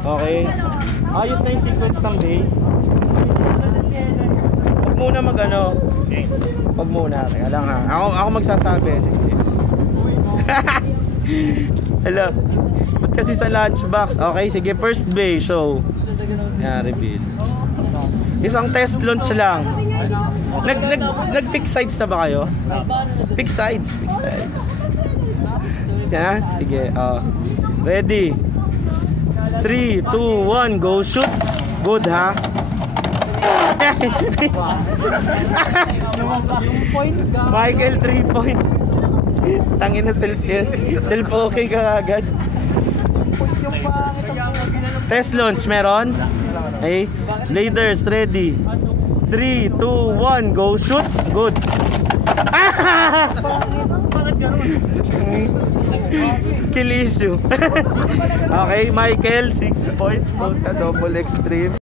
Okay. Ayos na yung sequence ng bay. Huwag muna mag-ano. Huwag muna. Kaya lang ha. Ako magsasabi. Sige. Hello. Ba't kasi sa lunchbox? Okay, sige. First bay, show. Yan, reveal. Isang test launch lang. Nag-pick sides na ba kayo? Pick sides. Pick sides. Yan, sige. Ready. 3, 2, 1, go shoot. Good ha. Michael 3 points. Tangin na self okay ka agad. Test launch meron? Okay. Bladers ready. 3, 2, 1, go shoot. Good. Skill issue. Okay, Michael 6 points. Double extreme.